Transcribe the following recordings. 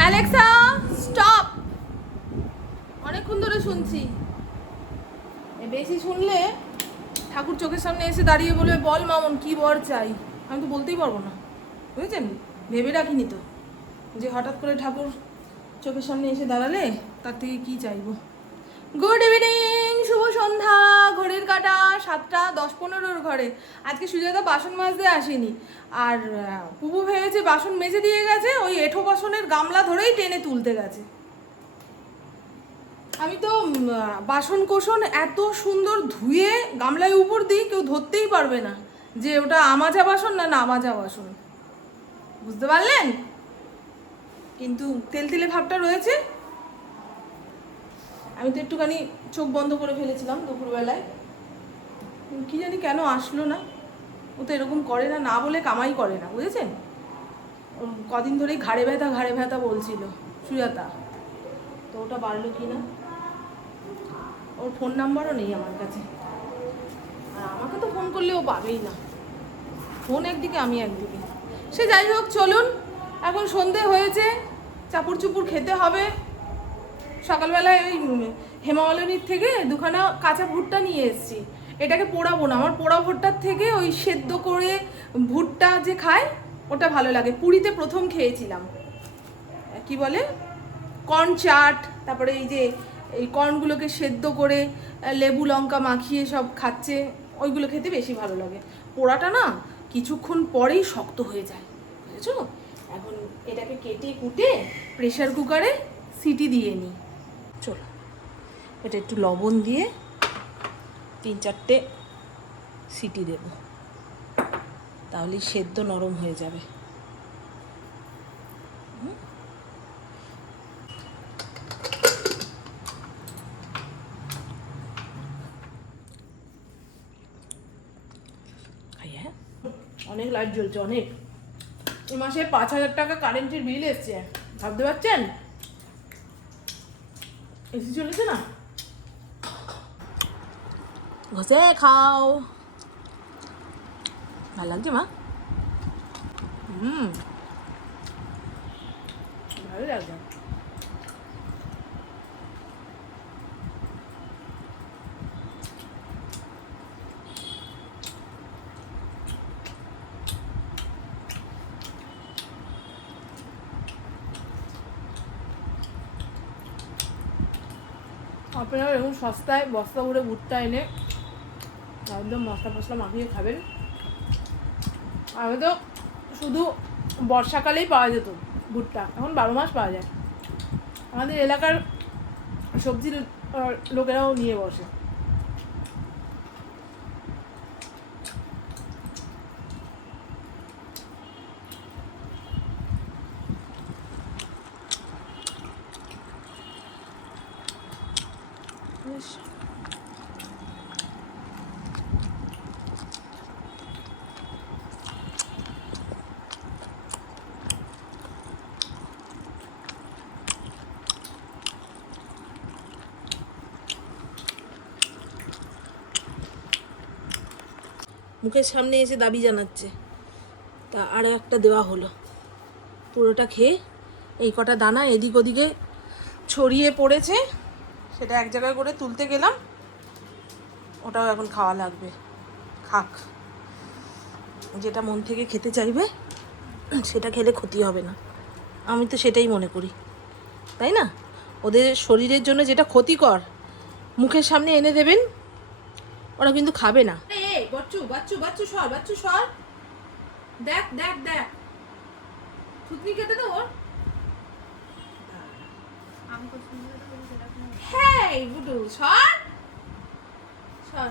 Alexa stop, অনেকক্ষণ ধরে শুনছি। বেশি শুনলে ঠাকুর চোখের সামনে এসে দাঁড়িয়ে বলবে বল মামন কি বর চাই। আমি তো বলতেই পারবো না, বুঝেছেন? ভেবে রাখিনি তো যে হঠাৎ করে ঠাকুর চোখের সামনে এসে দাঁড়ালে তার থেকে কি চাইবো। গুড ইভিনিং, শুভ সন্ধ্যা। ঘড়ির কাঁটা 7:10-15 ঘরে। আজকে সুজাতা বাসন মাজতে আসেনি, আর পুপু ভেবেছে বাসন মেজে দিয়ে গেছে, ওই এঁঠো বাসনের গামলা ধরেই টেনে তুলতে গেছে। আমি তো বাসন কোসন এত সুন্দর ধুয়ে গামলায় উপর দিই, কেউ ধরতেই পারবে না যে ওটা আমাজা বাসন না না মাজা বাসন, বুঝতে পারলেন? কিন্তু তেলতেলে ভাবটা রয়েছে। আমি তো একটুখানি চোখ বন্ধ করে ফেলেছিলাম দুপুরবেলায়, কি জানি কেন আসলো না। ও তো এরকম করে না, না বলে কামাই করে না, বুঝেছেন? ও কদিন ধরেই ঘাড়ে ব্যথা বলছিল সুজাতা, তো ওটা বাড়লো কি না। ওর ফোন নাম্বারও নেই আমার কাছে, আর আমাকে তো ফোন করলে ও পাবেই না। ফোন একদিকে, আমি একদিকে। সে যাই হোক, চলুন, এখন সন্ধে হয়েছে, চাপুর চুপুর খেতে হবে। সকালবেলায় ওই হেমামালিনীর থেকে দুখানা কাঁচা ভুট্টা নিয়ে এসেছি। এটাকে পোড়াবো না, আমার পোড়া ভুট্টার থেকে ওই সেদ্ধ করে ভুট্টা যে খায় ওটা ভালো লাগে। পুরীতে প্রথম খেয়েছিলাম, কি বলে, কর্ন চাট, তারপরে এই যে এই কর্নগুলোকে সেদ্ধ করে লেবু লঙ্কা মাখিয়ে সব খাচ্ছে, ওইগুলো খেতে বেশি ভালো লাগে। পোড়াটা না কিছুক্ষণ পরেই শক্ত হয়ে যায়, বুঝেছো? এখন এটাকে কেটে কুটে প্রেশার কুকারে সিটি দিয়ে নিই। চলো, এটা একটু লবণ দিয়ে 3-4টে সিটি দেব, তাহলেই সেদ্ধ নরম হয়ে যাবে। অনেক লাইট জ্বলছে, অনেক। এই মাসে 5,000 টাকা কারেন্টের বিল এসছে, ভাবতে পারছেন? এসি চলেছে না, ঘষে খাও। ভালো লাগছে মা? ভালো লাগছে। আপনারা এরকম সস্তায় বস্তা ভরে ভুট্টা এনে একদম মশলা ফসলা মাখিয়ে খাবেন। আগে তো শুধু বর্ষাকালেই পাওয়া যেত ভুট্টা, এখন 12 মাস পাওয়া যায়। আমাদের এলাকার সবজির লোকেরাও নিয়ে বসে। মুখের সামনে এসে দাবি জানাচ্ছে, তা আরও একটা দেওয়া হলো। পুরোটা খেয়ে এই কটা দানা এদিক ওদিকে ছড়িয়ে পড়েছে, সেটা এক জায়গায় করে তুলতে গেলাম। ওটাও এখন খাওয়া লাগবে, খাক। যেটা মন থেকে খেতে চাইবে সেটা খেলে ক্ষতি হবে না, আমি তো সেটাই মনে করি, তাই না? ওদের শরীরের জন্য যেটা ক্ষতিকর মুখের সামনে এনে দেবেন, ওরা কিন্তু খাবে না। বাচ্চু বাচ্চু বাচ্চু সর, বাচ্চু সর, দেখ দেখ দেখ, থুতনি কেটে তো ওর। হ্যাঁ বুটু, সর সর।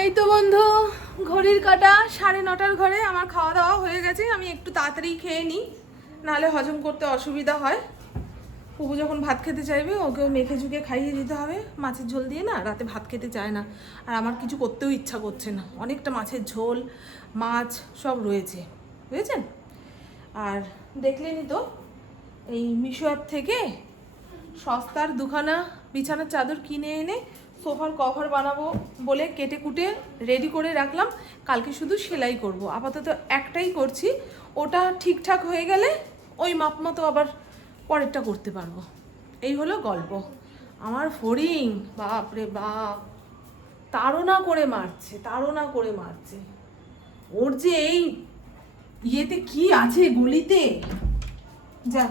এই তো বন্ধু, ঘড়ির কাঁটা 9:30 ঘরে আমার খাওয়া দাওয়া হয়ে গেছে। আমি একটু তাড়াতাড়ি খেয়ে নিই, নাহলে হজম করতে অসুবিধা হয়। পুবু যখন ভাত খেতে চাইবে ওকেও মেখে ঝুঁকে খাইয়ে দিতে হবে মাছের ঝোল দিয়ে, না রাতে ভাত খেতে চায় না। আর আমার কিছু করতেও ইচ্ছা করছে না, অনেকটা মাছের ঝোল মাছ সব রয়েছে, বুঝেছেন। আর দেখলেনই তো এই মিশো অ্যাপ থেকে সস্তার দুখানা বিছানার চাদর কিনে এনে সোফার কভার বানাবো বলে কেটে কুটে রেডি করে রাখলাম। কালকে শুধু সেলাই করব, আপাতত একটাই করছি, ওটা ঠিকঠাক হয়ে গেলে ওই মাপ মতো আবার পরেরটা করতে পারবো। এই হলো গল্প। আমার ফড়িং বাপরে বাপ তাড়না করে মারছে, তাড়না করে মারছে। ওর যে এই ইয়েতে কি আছে গলিতে, যা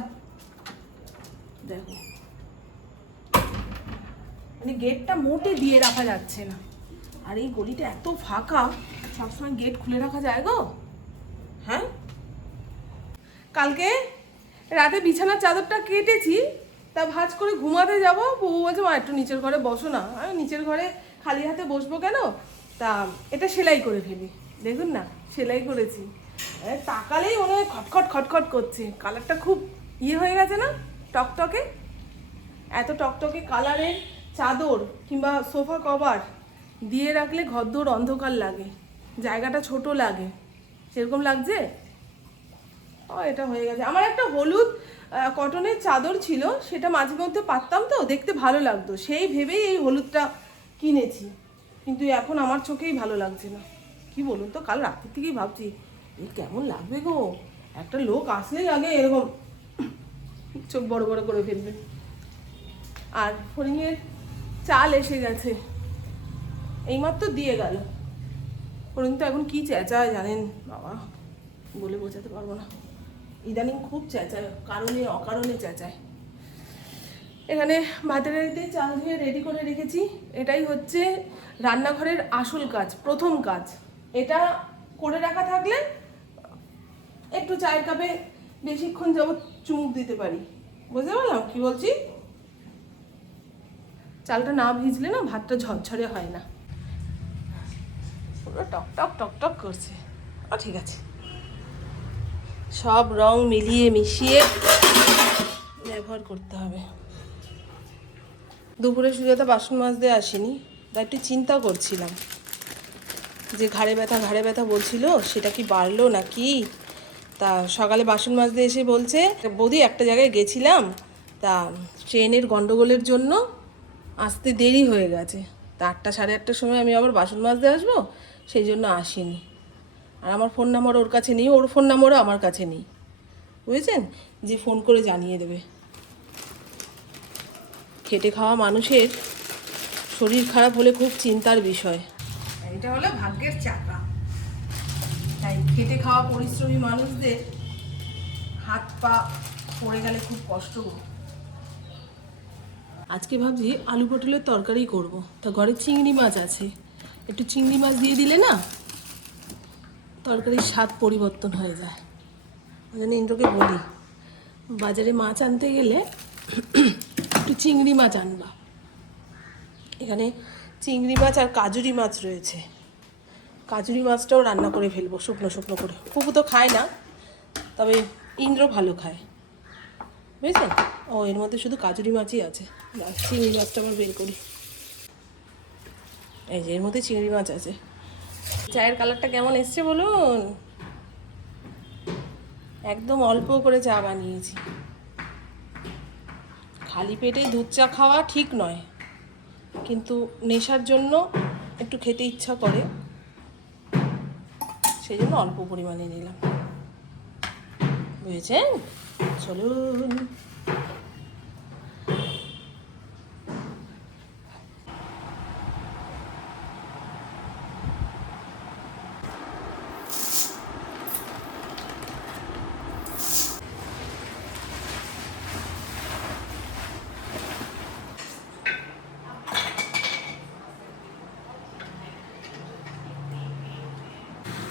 দেখো, মানে গেটটা মোটে দিয়ে রাখা যাচ্ছে না। আর এই গলিটা এত ফাঁকা, সবসময় গেট খুলে রাখা যায় গো? হ্যাঁ, কালকে রাতে বিছানার চাদরটা কেটেছি, তা ভাঁজ করে ঘুমাতে যাবো, বউ বলছে মা একটু নিচের ঘরে বসো না। আমি নিচের ঘরে খালি হাতে বসবো কেন, তা এটা সেলাই করে ফেলি। দেখুন না সেলাই করেছি, তাকালেই মনে হয় খটখট খটখট করছে। কালারটা খুব ইয়ে হয়ে গেছে না, টকটকে। এত টকটকে কালারের চাদর কিংবা সোফা কভার দিয়ে রাখলে ঘরদোর অন্ধকার লাগে, জায়গাটা ছোট লাগে, সেরকম লাগছে। ও এটা হয়ে গেছে। আমার একটা হলুদ কটনের চাদর ছিল, সেটা মাঝে মধ্যে পাততাম তো, দেখতে ভালো লাগতো, সেই ভেবেই এই হলুদটা কিনেছি। কিন্তু এখন আমার চোখেই ভালো লাগছে না। কি বলুন তো, কাল রাতের থেকেই ভাবছি এই কেমন লাগবে গো, একটা লোক আসলেই আগে এরকম চোখ বড় বড় করে ফেলবে। আর ফড়িংয়ের চাল এসে গেছে, এইমাত্র দিয়ে গেল। ফড়িং তো এখন কি চেঁচায় জানেন বাবা, বলে বোঝাতে পারবো না। ইদানিং খুব চেঁচায়, কারণে অকারণে চেঁচায়। এখানে ভাতের হাঁড়িতে চাল ধুয়ে রেডি করে রেখেছি। এটাই হচ্ছে রান্নাঘরের আসল কাজ, প্রথম কাজ। এটা করে রাখা থাকলে একটু চায়ের কাপে বেশিক্ষণ যাবত চুমুক দিতে পারি। বুঝতে পারলাম কি বলছি? চালটা না ভিজলে না ভাতটা ঝরঝরে হয় না, পুরো টক টক টক টক করছে। ঠিক আছে, সব রং মিলিয়ে মিশিয়ে ব্যবহার করতে হবে। দুপুরে সুজাতা বাসন মাজতে আসেনি, তাই একটু চিন্তা করছিলাম যে ঘাড়ে ব্যথা বলছিল, সেটা কি বাড়লো নাকি। তা সকালে বাসন মাজতে এসে বলছে বৌদি একটা জায়গায় গেছিলাম, তা ট্রেনের গন্ডগোলের জন্য আসতে দেরি হয়ে গেছে, তা 8টা সাড়ে 8টার সময় আমি আবার বাসন মাজতে আসবো, সেই জন্য আসিনি। আর আমার ফোন নাম্বার ওর কাছে নেই, ওর ফোন নাম্বারও আমার কাছে নেই, বুঝেছেন, যে ফোন করে জানিয়ে দেবে। খেটে খাওয়া মানুষের শরীর খারাপ হলে খুব চিন্তার বিষয়। এটা হলো ভাগ্যের চাকা, তাই খেটে খাওয়া পরিশ্রমী মানুষদের হাত পা পড়ে গেলে খুব কষ্ট। আজকে ভাবছি আলু পটলের তরকারি করব, তা ঘরে চিংড়ি মাছ আছে, একটু চিংড়ি মাছ দিয়ে দিলে না তরকারির স্বাদ পরিবর্তন হয়ে যায়। ওই জন্য ইন্দ্রকে বলি বাজারে মাছ আনতে গেলে একটু চিংড়ি মাছ আনবা। এখানে চিংড়ি মাছ আর কাজুরি মাছ রয়েছে, কাজুরি মাছটাও রান্না করে ফেলবো শুকনো শুকনো করে। ফুপু তো খায় না, তবে ইন্দ্র ভালো খায়, বুঝেছেন। ও এর মধ্যে শুধু কাজুরি মাছই আছে, চিংড়ি মাছটা আবার বের করি। এই যে এর মধ্যে চিংড়ি মাছ আছে। চায়ের কালারটা কেমন এসছে বলুন, একদম অল্প করে চা বানিয়েছি। খালি পেটেই দুধ চা খাওয়া ঠিক নয়, কিন্তু নেশার জন্য একটু খেতে ইচ্ছা করে, সেই জন্য অল্প পরিমাণে নিলাম, বুঝেছেন। চলুন।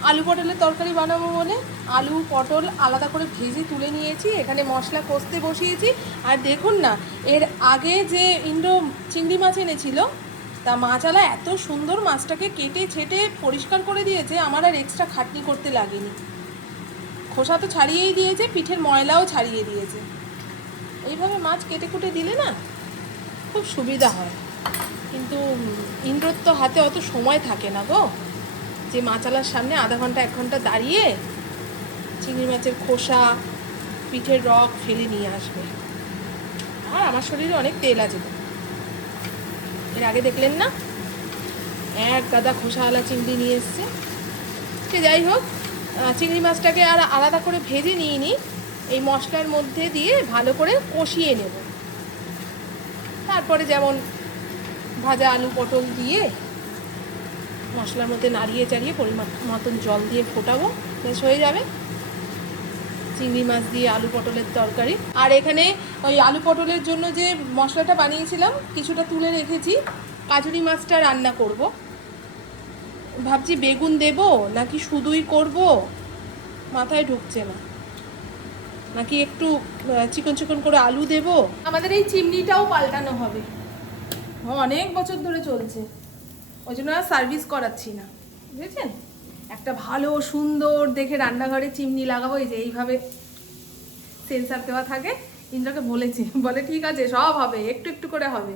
আলু পটলের তরকারি বানাবো বলে আলু পটল আলাদা করে ভেজে তুলে নিয়েছি, এখানে মশলা কষতে বসিয়েছি। আর দেখুন না, এর আগে যে ইন্দ্র চিংড়ি মাছ এনেছিল, তা মাছওয়ালা এত সুন্দর মাছটাকে কেটে ছেটে পরিষ্কার করে দিয়েছে, আমার আর এক্সট্রা খাটনি করতে লাগেনি। খোসা তো ছাড়িয়েই দিয়েছে, পিঠের ময়লাও ছাড়িয়ে দিয়েছে। এইভাবে মাছ কেটে কুটে দিলে না খুব সুবিধা হয়। কিন্তু ইন্দ্রর তো হাতে অত সময় থাকে না গো, যে মাছালার সামনে আধা ঘন্টা 1 ঘন্টা দাঁড়িয়ে চিংড়ি মাছের খোসা পিঠের রক ফেলে নিয়ে আসবে। আর আমার শরীরে অনেক তেল আছে তো, এর আগে দেখলেন না এক গাদা খোসাওয়ালা চিংড়ি নিয়ে এসছে। সে যাই হোক, চিংড়ি মাছটাকে আর আলাদা করে ভেজে নিয়ে নিই, এই মশলার মধ্যে দিয়ে ভালো করে কষিয়ে নেব। তারপরে যেমন ভাজা আলু পটল দিয়ে মশলার মধ্যে নাড়িয়ে চাড়িয়ে পরিমাণ মতন জল দিয়ে ফোটাবো, বেশ হয়ে যাবে চিংড়ি মাছ দিয়ে আলু পটলের তরকারি। আর এখানে ওই আলু পটলের জন্য যে মশলাটা বানিয়েছিলাম কিছুটা তুলে রেখেছি, কাজুরি মাছটা রান্না করব। ভাবছি বেগুন দেব নাকি শুধুই করব, মাথায় ঢুকছে না, নাকি একটু চিকন চিকন করে আলু দেব। আমাদের এই চিমনিটাও পাল্টানো হবে, অনেক বছর ধরে চলছে, ওই জন্য আর সার্ভিস করাচ্ছি না, বুঝেছেন। একটা ভালো সুন্দর দেখে রান্নাঘরে চিমনি লাগাবো, এই যে এইভাবে সেন্সার দেওয়া থাকে। ইন্দ্রকে বলেছি, বলে ঠিক আছে সব হবে, একটু একটু করে হবে।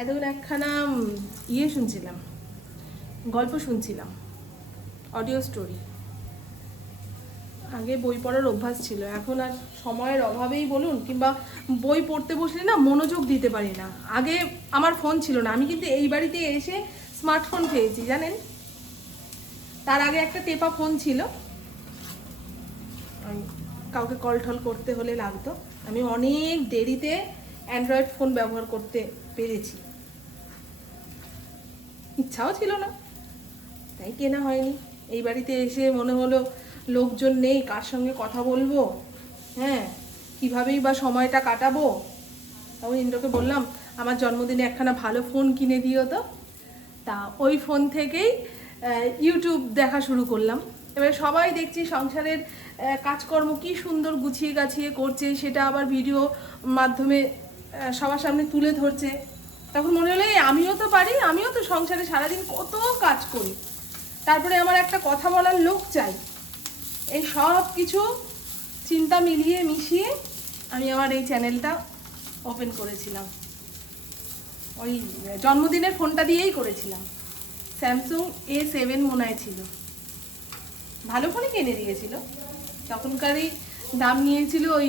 এতক্ষণ একখানা শুনছিলাম, গল্প শুনছিলাম, অডিও স্টোরি। আগে বই পড়ার অভ্যাস ছিল, এখন আর সময়ের অভাবেই বলুন কিংবা বই পড়তে বসলে না মনোযোগ দিতে পারি না। আগে আমার ফোন ছিল না, আমি কিন্তু এই বাড়িতে এসে স্মার্টফোন পেয়েছি জানেন। তার আগে একটা টেপা ফোন ছিল, কাউকে কল টল করতে হলে লাগতো। আমি অনেক দেরিতে অ্যান্ড্রয়েড ফোন ব্যবহার করতে পেরেছি, ইচ্ছাও ছিল না তাই কেনা হয়নি। এই বাড়িতে এসে মনে হলো লোকজন নেই, কার সঙ্গে কথা বলবো, হ্যাঁ কীভাবেই বা সময়টা কাটাবো। তখন ইন্দ্রকে বললাম আমার জন্মদিনে একখানা ভালো ফোন কিনে দিও তো। তা ওই ফোন থেকেই ইউটিউব দেখা শুরু করলাম। এবার সবাই দেখছি সংসারের কাজকর্ম কি সুন্দর গুছিয়ে গাছিয়ে করছে, সেটা আবার ভিডিও মাধ্যমে সবার সামনে তুলে ধরছে। তখন মনে হলো আমিও তো পারি, আমিও তো সংসারে সারাদিন কত কাজ করি, তারপরে আমার একটা কথা বলার লোক চাই। এই সব কিছু চিন্তা মিলিয়ে মিশিয়ে আমি আমার এই চ্যানেলটা ওপেন করেছিলাম। ওই জন্মদিনের ফোনটা দিয়েই করেছিলাম, স্যামসাং A7 মনে হয় ছিল, ভালো ফোনই কিনে দিয়েছিল। তখনকারই দাম নিয়েছিল ওই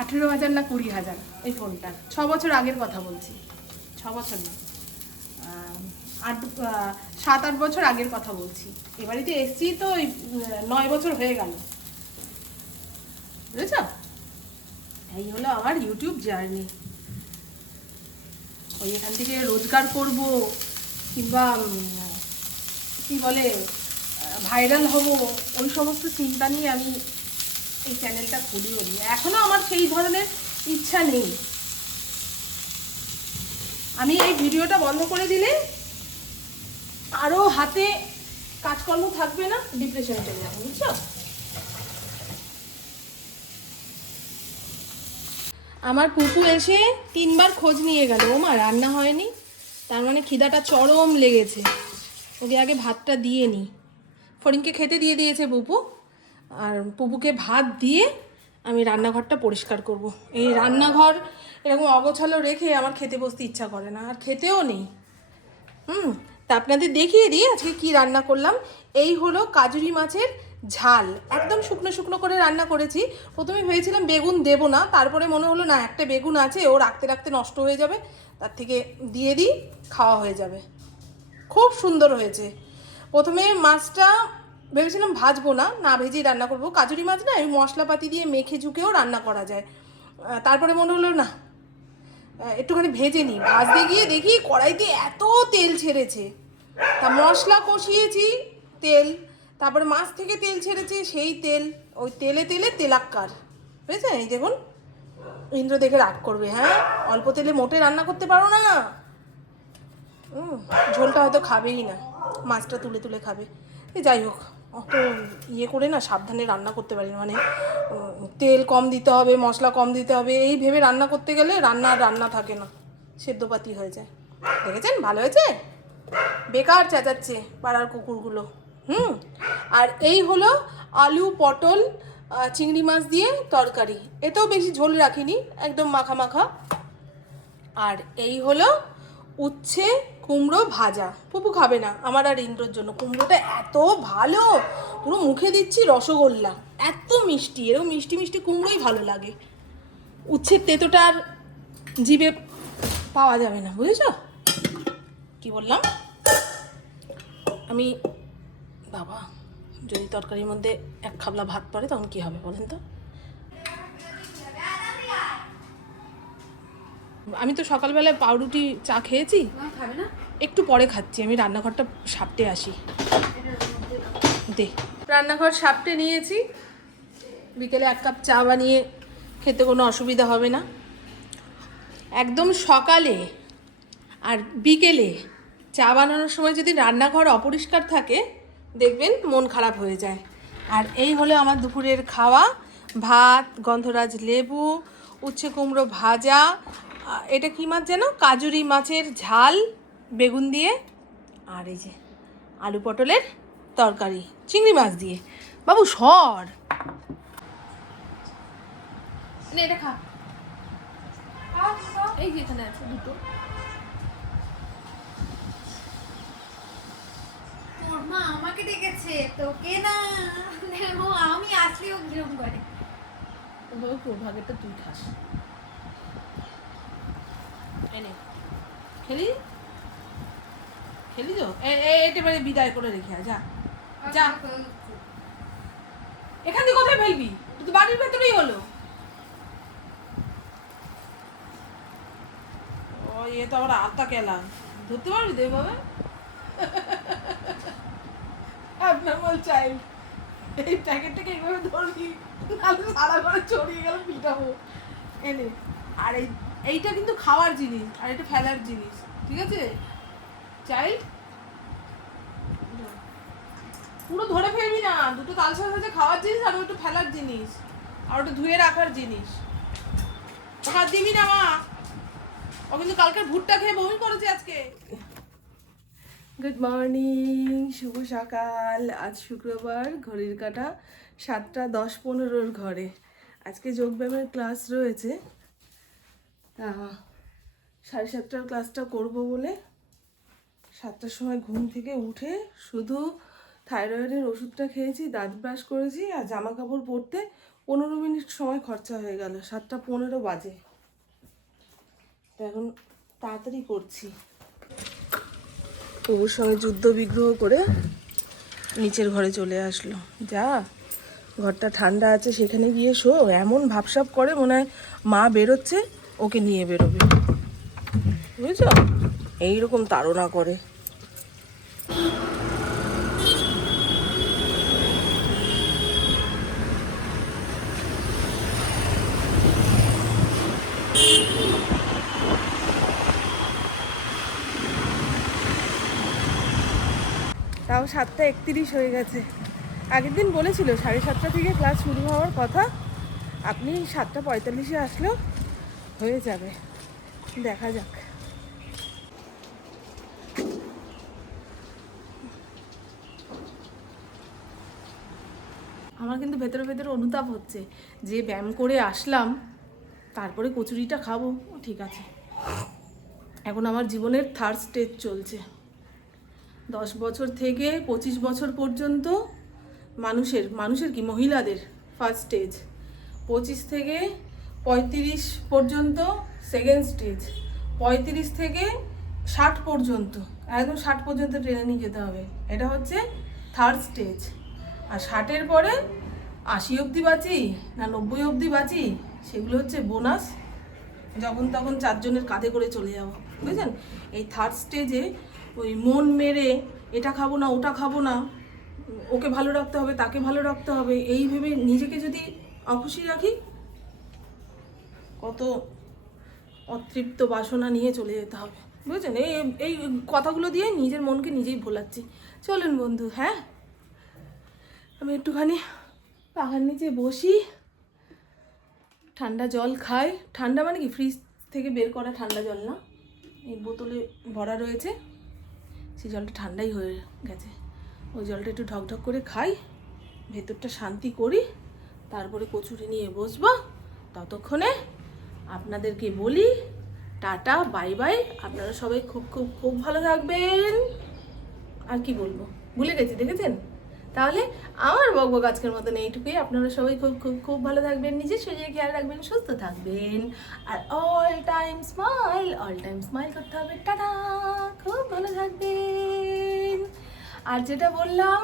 18,000 না 20,000 এই ফোনটা। 6 বছর আগের কথা বলছি, 6 বছর না 7-8 বছর আগের কথা বলছি। এ বাড়িতে এসছি তো ওই 9 বছর হয়ে গেল, বুঝেছ। এই হলো আমার ইউটিউব জার্নি। ওই এখান থেকে রোজগার করব কিংবা কি বলে ভাইরাল হব, ওই সমস্ত চিন্তা নিয়ে আমি এই চ্যানেলটা খুলিও নি। এখনও আমার সেই ধরনের ইচ্ছা নেই। আমি এই ভিডিওটা বন্ধ করে দিলে আরও হাতে কাজকর্ম থাকবে না, ডিপ্রেশনে চলে যাবো, বুঝছো। আমার পুপু এসে 3 বার খোঁজ নিয়ে গেল, ও মা রান্না হয়নি, তার মানে খিদাটা চরম লেগেছে। ওকে আগে ভাতটা দিয়ে নিই। ফড়িংকে খেতে দিয়ে দিয়েছে পুপু, আর পুপুকে ভাত দিয়ে আমি রান্নাঘরটা পরিষ্কার করব। এই রান্নাঘর এরকম অগোছালো রেখে আমার খেতে বসতে ইচ্ছা করে না, আর খেতেও নেই। তা আপনাদের দেখিয়ে দিই আজকে কি রান্না করলাম। এই হলো কাজুরি মাছের ঝাল, একদম শুকনো শুকনো করে রান্না করেছি। প্রথমে ভেবেছিলাম বেগুন দেবো না, তারপরে মনে হলো না, একটা বেগুন আছে, ও রাখতে রাখতে নষ্ট হয়ে যাবে, তার থেকে দিয়ে দিই, খাওয়া হয়ে যাবে। খুব সুন্দর হয়েছে। প্রথমে মাছটা ভেবেছিলাম ভাজবো না, না ভেজেই রান্না করবো। কাজুরি মাছ না এই মশলাপাতি দিয়ে মেখে ঝুঁকেও রান্না করা যায়। তারপরে মনে হলো না, একটুখানি ভেজে নিই। ভাজতে গিয়ে দেখি কড়াইতে এত তেল ছেড়েছে। তা মশলা কষিয়েছি, তেল, তারপরে মাছ থেকে তেল ছেড়েছে, সেই তেল, ওই তেলে তেলে তেলাক্কার, বুঝেছেন। এই দেখুন, ইন্দ্র দেখে রাগ করবে, হ্যাঁ অল্প তেলে মোটে রান্না করতে পারো না। ঝোলটা হয়তো খাবেই না, মাছটা তুলে তুলে খাবে। যাই হোক, অত করে না সাবধানে রান্না করতে পারি না, মানে তেল কম দিতে হবে, মশলা কম দিতে হবে, এই ভেবে রান্না করতে গেলে রান্না থাকে না, সেদ্ধপাতি হয়ে যায়। দেখেছেন ভালো হয়েছে, বেকার চেঁচাচ্ছে পাড়ার কুকুরগুলো। আর এই হলো আলু পটল চিংড়ি মাছ দিয়ে তরকারি, এতেও বেশি ঝোল রাখিনি, একদম মাখা মাখা। আর এই হলো উচ্ছে কুমড়ো ভাজা। পুপু খাবে না, আমার আর ইন্দ্রর জন্য। কুমড়োটা এত ভালো, পুরো মুখে দিচ্ছি রসগোল্লা, এত মিষ্টি। এরকম মিষ্টি মিষ্টি কুমড়োই ভালো লাগে। উচ্ছের তেতোটা আর জিভে পাওয়া যাবে না, বুঝেছ? কি বললাম আমি? বাবা, যদি তরকারির মধ্যে এক খাবলা ভাত পড়ে তখন কি হবে বলেন তো? আমি তো সকালবেলায় পাউরুটি চা খেয়েছি, একটু পরে খাচ্ছি। আমি রান্নাঘরটা সাপটে আসি। দে, রান্নাঘর সাপটে নিয়েছি। বিকেলে 1 কাপ চা বানিয়ে খেতে কোনো অসুবিধা হবে না। একদম সকালে আর বিকেলে চা বানানোর সময় যদি রান্নাঘর অপরিষ্কার থাকে, দেখবেন মন খারাপ হয়ে যায়। আর এই হলো আমার দুপুরের খাওয়া। ভাত, গন্ধরাজ লেবু, উচ্ছে কুমড়ো ভাজা, এটা কী মাছ যেন, কাজুরি মাছের ঝাল বেগুন দিয়ে, আর এই যে আলু পটলের তরকারি চিংড়ি মাছ দিয়ে। বাবু সর, এটা খা। এই যে এখানে আছে দুটো। মা আমাকে ডেকেছে, তোকে না। আমি আসলেও কিরম করে। তোর ভাগেরটা তুই খাস। এনে খেলি খেলি তো একেবারে বিদায় করে রেখে যা যা। এখান থেকে কোথায় ফেলবি? তুই তো বাড়ির ভেতরেই হলো। ও এ তো আবার আত্মা কেলা, ধরতে পারবি তো এভাবে? আপনার বল চাইল্ড, এই প্যাকেটটাকে এইভাবে ধরবি, নাহলে সারা ঘরে ছড়িয়ে গেল, পিটাবো। এনে, আর এইটা কিন্তু খাওয়ার জিনিস, আর এটা ফেলার জিনিস, ঠিক আছে চাইল্ড? পুরো ধরে ফেলবি না, দুটো তালসাজ আছে খাওয়ার জিনিস, আর ওটা ফেলার জিনিস, আর ওটা ধুয়ে রাখার জিনিস। হাত দিবি না মা, ও কিন্তু কালকে ভুট্টা খেয়ে বমি করেছে আজকে। গুড মর্নিং, শুভ সকাল। আজ শুক্রবার, ঘড়ির কাঁটা 7:10-15 ঘরে। আজকে যোগব্যায়ামের ক্লাস রয়েছে, 7:30 ক্লাসটা করব বলে 7টার সময় ঘুম থেকে উঠে শুধু থাইরয়েডের ওষুধটা খেয়েছি, দাঁত ব্রাশ করেছি, আর জামা কাপড় পরতে 15 মিনিট সময় খরচা হয়ে গেল। 7:15 বাজে, তো এখন তাড়াতাড়ি করছি। তবুর সঙ্গে যুদ্ধ বিগ্রহ করে নিচের ঘরে চলে আসলো। যা, ঘরটা ঠান্ডা আছে, সেখানে গিয়ে শো। এমন ভাবসাব করে মনে হয় মা বেরোচ্ছে, ওকে নিয়ে বেরোবে, বুঝেছ? এইরকম তাড়না করে। তাও 7:31 হয়ে গেছে। আগের দিন বলেছিল 7:30 থেকে ক্লাস শুরু হওয়ার কথা, আপনি 7:45 আসলেও হয়ে যাবে, দেখা যাক। আমার কিন্তু ভেতরে ভেতরে অনুতাপ হচ্ছে যে ব্যায়াম করে আসলাম, তারপরে কচুরিটা খাবো, ঠিক আছে। এখন আমার জীবনের 3rd স্টেজ চলছে। 10 বছর থেকে 25 বছর পর্যন্ত মানুষের কি, মহিলাদের 1st স্টেজ। 25 থেকে 35 পর্যন্ত 2nd স্টেজ। 35 থেকে 60 পর্যন্ত, একদম 60 পর্যন্ত ট্রেনে নিয়ে যেতে হবে, এটা হচ্ছে 3rd স্টেজ। আর 60-এর পরে 80 অবধি বাঁচি না 90 অবধি বাঁচি, সেগুলো হচ্ছে বোনাস। যখন তখন 4 জনের কাঁধে করে চলে যাবো, বুঝলেন? এই 3rd স্টেজে ওই মন মেরে এটা খাবো না, ওটা খাবো না, ওকে ভালো রাখতে হবে, তাকে ভালো রাখতে হবে, এই ভেবে নিজেকে যদি অখুশি রাখি, কত অতৃপ্ত বাসনা নিয়ে চলে যেতে হবে, বুঝলেন? এই কথাগুলো দিয়ে নিজের মনকে নিজেই ভোলাচ্ছি। চলুন বন্ধু, হ্যাঁ আমি একটুখানি পাখার নিচে বসি, ঠান্ডা জল খাই। ঠান্ডা মানে কি, ফ্রিজ থেকে বের করা ঠান্ডা জল না, এই বোতলে ভরা রয়েছে, সেই জলটা ঠান্ডাই হয়ে গেছে। ওই জলটা একটু ঢকঢক করে খাই, ভেতরটা শান্তি করি, তারপরে কচুরি নিয়ে বসবো। ততক্ষণে আপনাদেরকে বলি টাটা বাই বাই। আপনারা সবাই খুব খুব খুব ভালো থাকবেন। আর কি বলবো, ভুলে গেছি, দেখেছেন? তাহলে আমার বকবক আজকের মতন এইটুকুই। আপনারা সবাই খুব খুব খুব ভালো থাকবেন, নিজের শরীরে খেয়াল রাখবেন, সুস্থ থাকবেন, আর অল টাইম স্মাইল করতে হবে। টাটা, খুব ভালো থাকবেন। আর যেটা বললাম,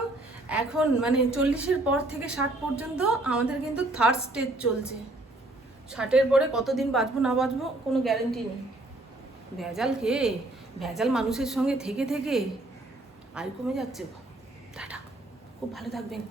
এখন মানে 40-এর পর থেকে 60 পর্যন্ত আমাদের কিন্তু থার্ড স্টেজ চলছে। 60-এর পরে কতদিন বাঁচবো না বাঁচবো কোনো গ্যারেন্টি নেই। ভেজাল খেয়ে, ভেজাল মানুষের সঙ্গে থেকে থেকে আয় কমে যাচ্ছে। টাটা, খুব ভালো থাকবেন।